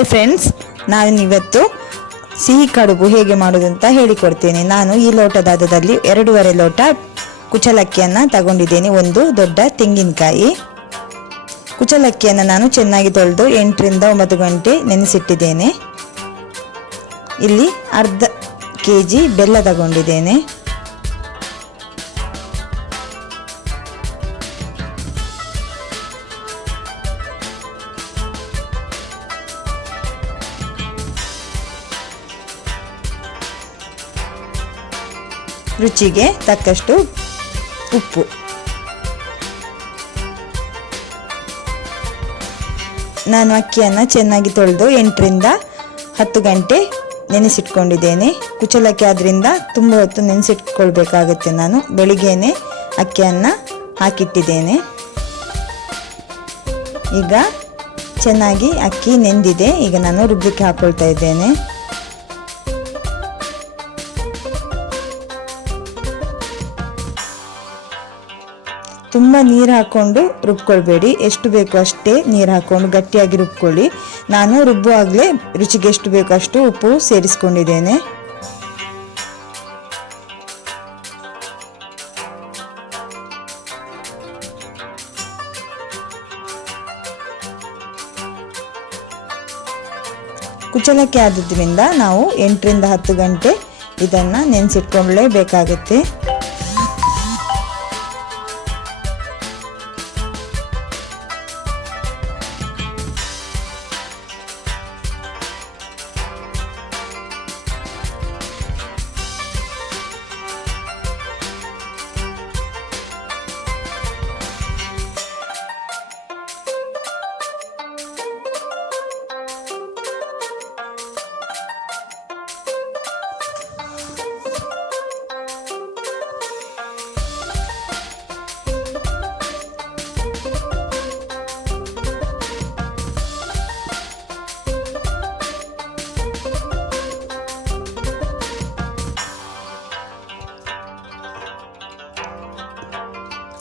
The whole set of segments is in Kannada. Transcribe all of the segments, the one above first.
ಹಾಯ್ ಫ್ರೆಂಡ್ಸ್, ನಾನು ಇವತ್ತು ಸಿಹಿ ಕಡುಬು ಹೇಗೆ ಮಾಡೋದು ಅಂತ ಹೇಳಿಕೊಡ್ತೇನೆ. ನಾನು ಈ ಲೋಟದಾದದಲ್ಲಿ 2.5 ಲೋಟ ಕುಚಲಕ್ಕಿಯನ್ನು ತಗೊಂಡಿದ್ದೇನೆ. ಒಂದು ದೊಡ್ಡ ತೆಂಗಿನಕಾಯಿ. ಕುಚಲಕ್ಕಿಯನ್ನು ನಾನು ಚೆನ್ನಾಗಿ ತೊಳೆದು 8 ರಿಂದ 9 ಗಂಟೆ ನೆನೆಸಿಟ್ಟಿದ್ದೇನೆ. ಇಲ್ಲಿ ಅರ್ಧ kg ಬೆಲ್ಲ ತಗೊಂಡಿದ್ದೇನೆ. ರುಚಿಗೆ ತಕ್ಕಷ್ಟು ಉಪ್ಪು. ನಾನು ಅಕ್ಕಿಯನ್ನು ಚೆನ್ನಾಗಿ ತೊಳೆದು 8 ರಿಂದ 10 ಗಂಟೆ ನೆನೆಸಿಟ್ಕೊಂಡಿದ್ದೇನೆ. ಕುಚಲಕ್ಕಿ ಆದ್ರಿಂದ ತುಂಬ ಹೊತ್ತು ನೆನೆಸಿಟ್ಕೊಳ್ಬೇಕಾಗುತ್ತೆ. ನಾನು ಬೆಳಿಗ್ಗೆನೆ ಅಕ್ಕಿಯನ್ನು ಹಾಕಿಟ್ಟಿದ್ದೇನೆ. ಈಗ ಚೆನ್ನಾಗಿ ಅಕ್ಕಿ ನೆಂದಿದೆ. ಈಗ ನಾನು ರುಬ್ಬಲಿಕ್ಕೆ ಹಾಕೊಳ್ತಾ ಇದ್ದೇನೆ. ತುಂಬ ನೀರು ಹಾಕ್ಕೊಂಡು ರುಬ್ಕೊಳ್ಬೇಡಿ, ಎಷ್ಟು ಬೇಕೋ ಅಷ್ಟೇ ನೀರು ಹಾಕ್ಕೊಂಡು ಗಟ್ಟಿಯಾಗಿ ರುಬ್ಕೊಳ್ಳಿ. ನಾನು ರುಬ್ಬುವಾಗಲೇ ರುಚಿಗೆ ಎಷ್ಟು ಬೇಕೋ ಅಷ್ಟು ಉಪ್ಪು ಸೇರಿಸ್ಕೊಂಡಿದ್ದೇನೆ. ಕುಚಲಕ್ಕಿ ಆದ್ರಿಂದ ನಾವು 8 ರಿಂದ 10 ಗಂಟೆ ಇದನ್ನು ನೆನೆಸಿಟ್ಕೊಳ್ಳೇಬೇಕಾಗುತ್ತೆ.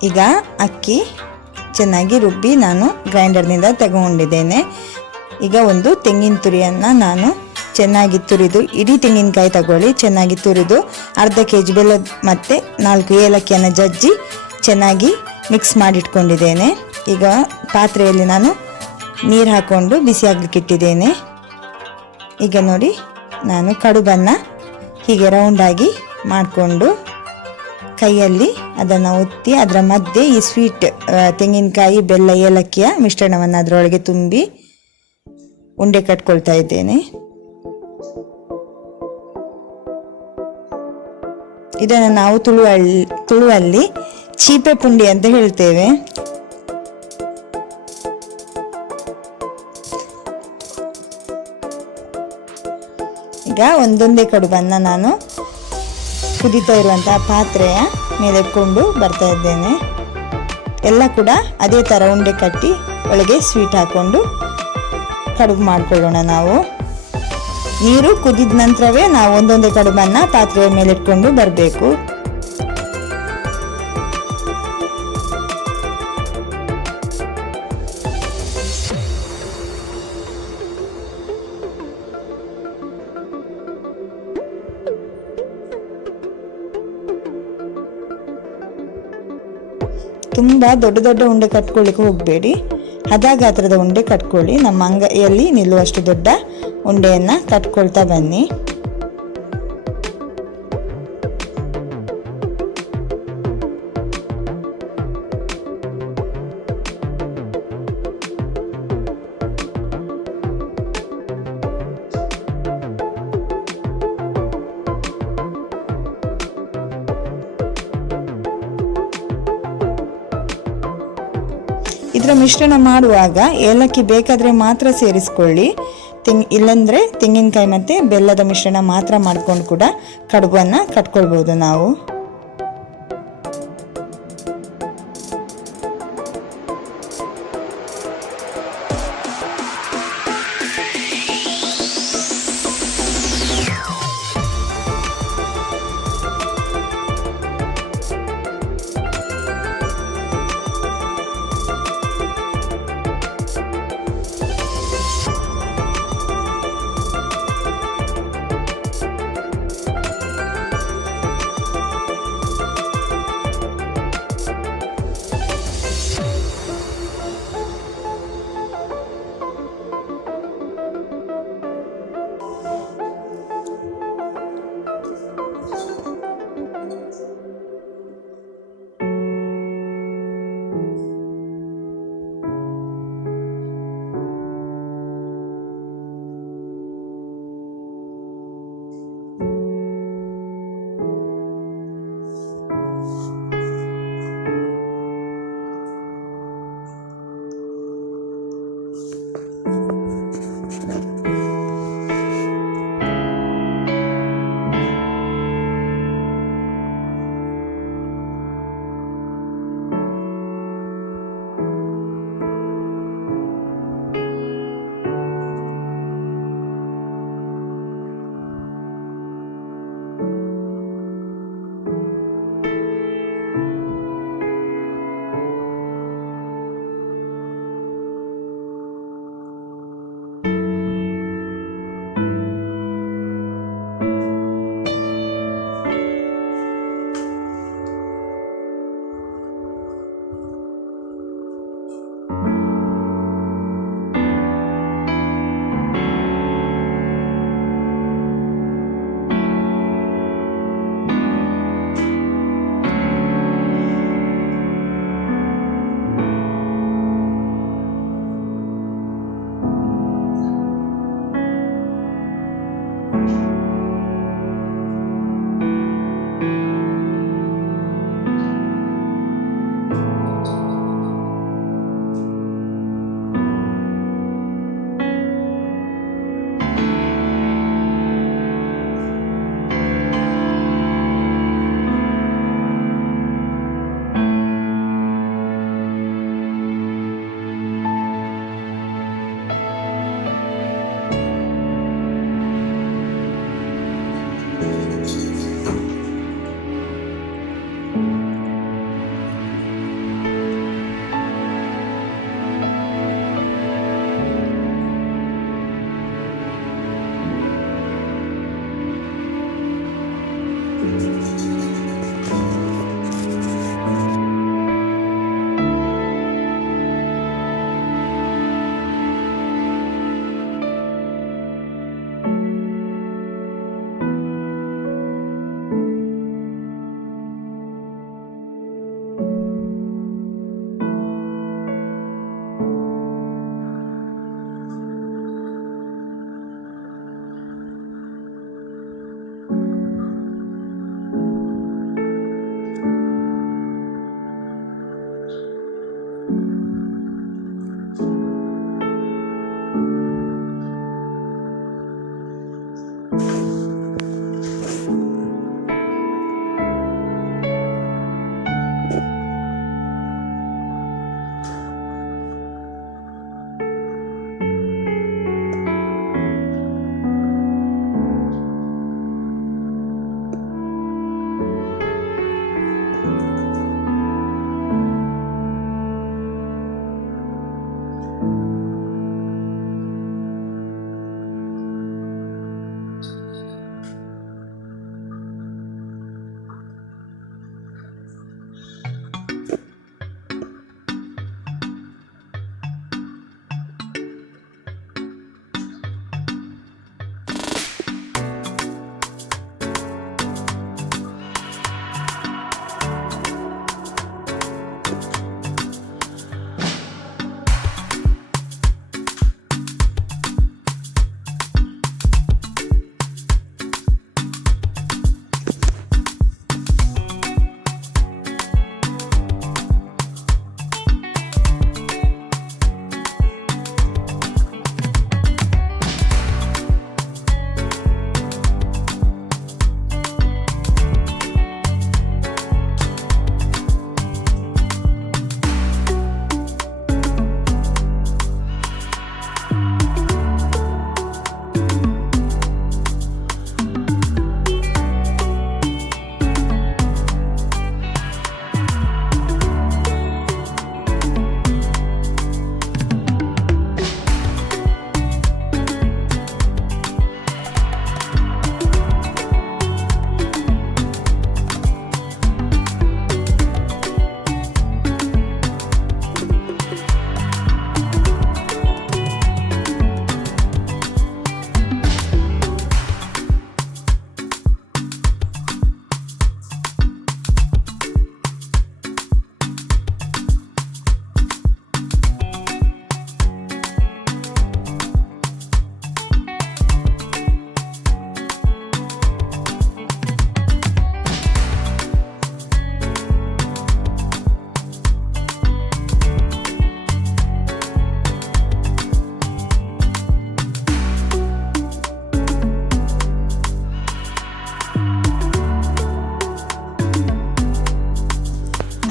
ಈಗ ಅಕ್ಕಿ ಚೆನ್ನಾಗಿ ರುಬ್ಬಿ ನಾನು ಗ್ರೈಂಡರ್ನಿಂದ ತಗೊಂಡಿದ್ದೇನೆ. ಈಗ ಒಂದು ತೆಂಗಿನ ತುರಿಯನ್ನು ನಾನು ಚೆನ್ನಾಗಿ ತುರಿದು, ಇಡೀ ತೆಂಗಿನಕಾಯಿ ತಗೊಳ್ಳಿ, ಚೆನ್ನಾಗಿ ತುರಿದು ಅರ್ಧ kg ಬೆಲ್ಲ ಮತ್ತು 4 ಏಲಕ್ಕಿಯನ್ನು ಜಜ್ಜಿ ಚೆನ್ನಾಗಿ ಮಿಕ್ಸ್ ಮಾಡಿಟ್ಕೊಂಡಿದ್ದೇನೆ. ಈಗ ಪಾತ್ರೆಯಲ್ಲಿ ನಾನು ನೀರು ಹಾಕ್ಕೊಂಡು ಬಿಸಿ ಆಗಲಿಕ್ಕೆ ಇಟ್ಟಿದ್ದೇನೆ. ಈಗ ನೋಡಿ, ನಾನು ಕಡುಬನ್ನು ಹೀಗೆ ರೌಂಡಾಗಿ ಮಾಡಿಕೊಂಡು ಕೈಯಲ್ಲಿ ಅದನ್ನು ಒತ್ತಿ ಅದರ ಮಧ್ಯೆ ಈ ಸ್ವೀಟ್ ತೆಂಗಿನಕಾಯಿ ಬೆಲ್ಲ ಏಲಕ್ಕಿಯ ಮಿಶ್ರಣವನ್ನು ಅದರೊಳಗೆ ತುಂಬಿ ಉಂಡೆ ಕಟ್ಕೊಳ್ತಾ ಇದ್ದೇನೆ. ಇದನ್ನು ನಾವು ತುಳುವಲ್ಲಿ ಚೀಪೆ ಪುಂಡಿ ಅಂತ ಹೇಳ್ತೇವೆ. ಈಗ ಒಂದೊಂದೇ ಕಡುಬನ್ನು ನಾನು ಕುದೀತಾ ಇರುವಂತಹ ಪಾತ್ರೆಯ ಮೇಲೆ ಇಟ್ಕೊಂಡು ಬರ್ತಾ ಇದ್ದೇನೆ. ಎಲ್ಲ ಕೂಡ ಅದೇ ಥರ ಉಂಡೆ ಕಟ್ಟಿ ಒಳಗೆ ಸ್ವೀಟ್ ಹಾಕ್ಕೊಂಡು ಕಡುಬು ಮಾಡಿಕೊಳ್ಳೋಣ. ನಾವು ನೀರು ಕುದಿದ ನಂತರವೇ ನಾವು ಒಂದೊಂದೇ ಕಡುಬನ್ನು ಪಾತ್ರೆಯ ಮೇಲೆ ಇಟ್ಕೊಂಡು ಬರಬೇಕು. ತುಂಬ ದೊಡ್ಡ ದೊಡ್ಡ ಉಂಡೆ ಕಟ್ಕೊಳ್ಳಿಕ್ಕೆ ಹೋಗಬೇಡಿ, ಹದ ಗಾತ್ರದ ಉಂಡೆ ಕಟ್ಕೊಳ್ಳಿ. ನಮ್ಮ ಅಂಗೈಯಲ್ಲಿ ನಿಲ್ಲುವಷ್ಟು ದೊಡ್ಡ ಉಂಡೆಯನ್ನು ಕಟ್ಕೊಳ್ತಾ ಬನ್ನಿ. ಇದರ ಮಿಶ್ರಣ ಮಾಡುವಾಗ ಏಲಕ್ಕಿ ಬೇಕಾದರೆ ಮಾತ್ರ ಸೇರಿಸ್ಕೊಳ್ಳಿ, ಇಲ್ಲಂದರೆ ತೆಂಗಿನಕಾಯಿ ಮತ್ತು ಬೆಲ್ಲದ ಮಿಶ್ರಣ ಮಾತ್ರ ಮಾಡ್ಕೊಂಡು ಕೂಡ ಕಡುಬನ್ನು ಕಟ್ಕೊಳ್ಬೋದು ನಾವು.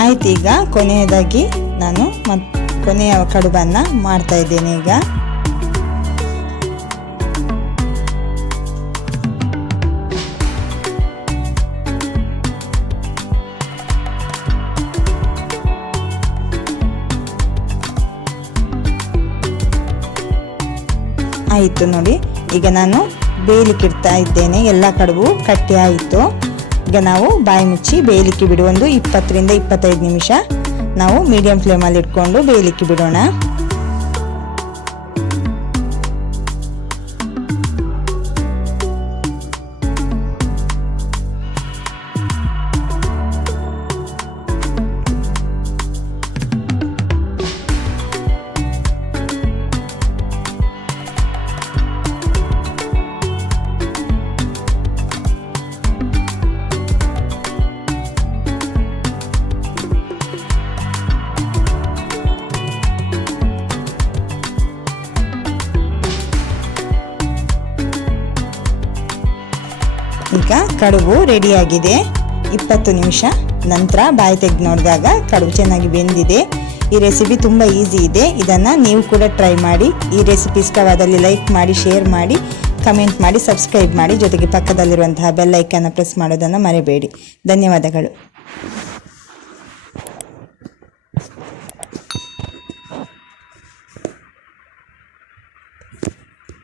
ಆಯ್ತು, ಈಗ ಕೊನೆಯದಾಗಿ ನಾನು ಕೊನೆಯ ಕಡುಬನ್ನು ಮಾಡ್ತಾ ಇದ್ದೇನೆ. ಈಗ ಆಯಿತು ನೋಡಿ, ಈಗ ನಾನು ಬೇಯಲಿಕ್ಕೆ ಇಡ್ತಾ ಇದ್ದೇನೆ. ಎಲ್ಲ ಕಡುಬು ಕಟ್ಟಿ ಆಯಿತು. ಈಗ ನಾವು ಬಾಯಿ ಮುಚ್ಚಿ ಬೇಯಲಿಕ್ಕೆ ಬಿಡು. ಒಂದು 20 ರಿಂದ 25 ನಿಮಿಷ ನಾವು ಮೀಡಿಯಂ ಫ್ಲೇಮಲ್ಲಿ ಇಟ್ಕೊಂಡು ಬೇಯಲಿಕ್ಕೆ ಬಿಡೋಣ. ಈಗ ಕಡುಬು ರೆಡಿಯಾಗಿದೆ. 20 ನಿಮಿಷ ನಂತರ ಬಾಯಿ ತೆಗೆದು ನೋಡಿದಾಗ ಕಡುಬು ಚೆನ್ನಾಗಿ ಬೆಂದಿದೆ. ಈ ರೆಸಿಪಿ ತುಂಬ ಈಸಿ ಇದೆ. ಇದನ್ನು ನೀವು ಕೂಡ ಟ್ರೈ ಮಾಡಿ. ಈ ರೆಸಿಪಿ ಇಷ್ಟವಾದಲ್ಲಿ ಲೈಕ್ ಮಾಡಿ, ಶೇರ್ ಮಾಡಿ, ಕಮೆಂಟ್ ಮಾಡಿ, ಸಬ್ಸ್ಕ್ರೈಬ್ ಮಾಡಿ. ಜೊತೆಗೆ ಪಕ್ಕದಲ್ಲಿರುವಂತಹ ಬೆಲ್ ಐಕಾನ್ ಪ್ರೆಸ್ ಮಾಡೋದನ್ನು ಮರೆಯಬೇಡಿ. ಧನ್ಯವಾದಗಳು.